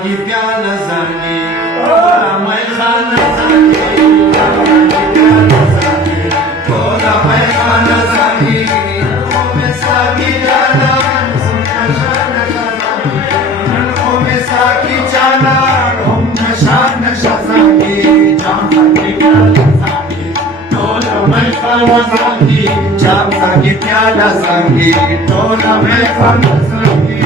सांगी प्याला सांगी तोला मैखाना सांगी प्याला सांगी तोला मैखाना सांगी में साकी जाना में साकी जाना शान सांगी सांगी प्याला सांगी तोला मैखाना सांगी सांगी प्याला सांगी तोला मैखाना सांगी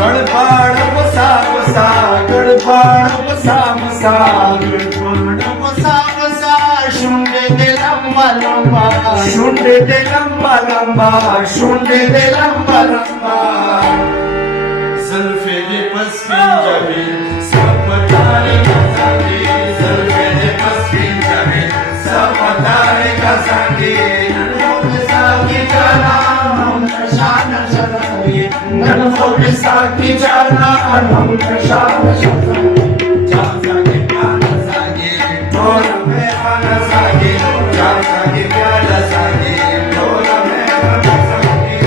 गडपाड बसा बसा गडपाड बसा बसा गडपाड बसा बसा शुंडे दे लंबा लंबा शुंडे दे लंबा लंबा शुंडे दे लंबा लंबा जुल्फे दे पस्तीन जबे सब तारे गजांगे जुल्फे दे पस्तीन जबे सब तारे गजांगे साकी जाना हम शान शराबी नन्हों के साकी जाना हम शान शराबी सांगी प्याला सांगी तोला मैखाना सांगी सांगी प्याला सांगी तोला मैखाना सांगी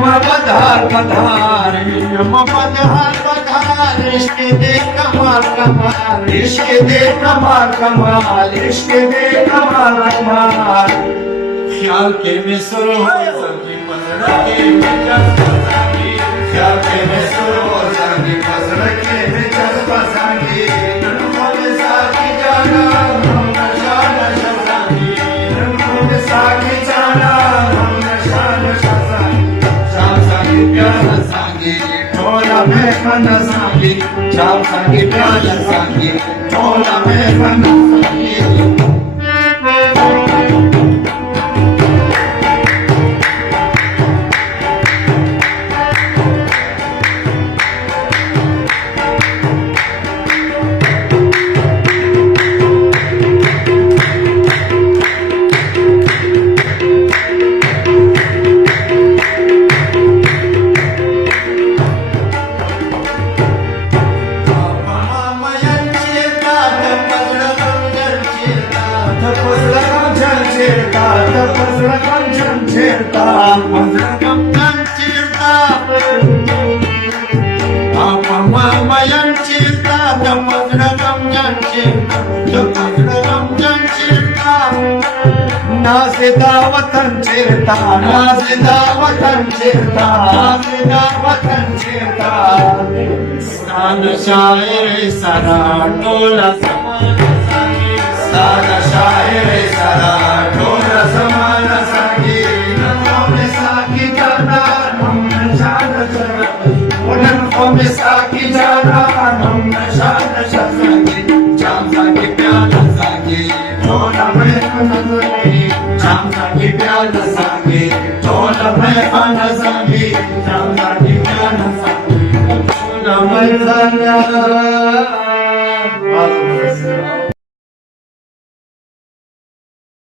बधार बधार बधार बधार इश्क दे कमाल कमाल इश्क दे कमाल कमाल इश्क दे कमाल कमाल ख्याल के में सुर हो संगी पसरा के में जज्बा सांगी ख्याल के में सुर हो संगी पसरा के में जज्बा सांगी नन्हों में साकी जाना हम शान सांगी नन्हों में साकी जाना हम शान सांगी प्याला सांगी तोला मैखाना सांगी सांगी प्याला सांगी तोला मैखाना सांगी नाज़िदा वतन चेता नाज़िदा वतन चेता नाज़िदा वतन चेता सान शायर सरा टोला समाना सांगी सान शायर सरा टोला समाना सांगी नन्हों में साकी जाना हम शान शराबी नन्हों में साकी जाना हम शान शराबी सांगी प्याला सांगी तोला मैखाना सांगी सांगी प्याला सांगी तोला मैखाना सांगी सांगी प्याला सांगी तोला मैखाना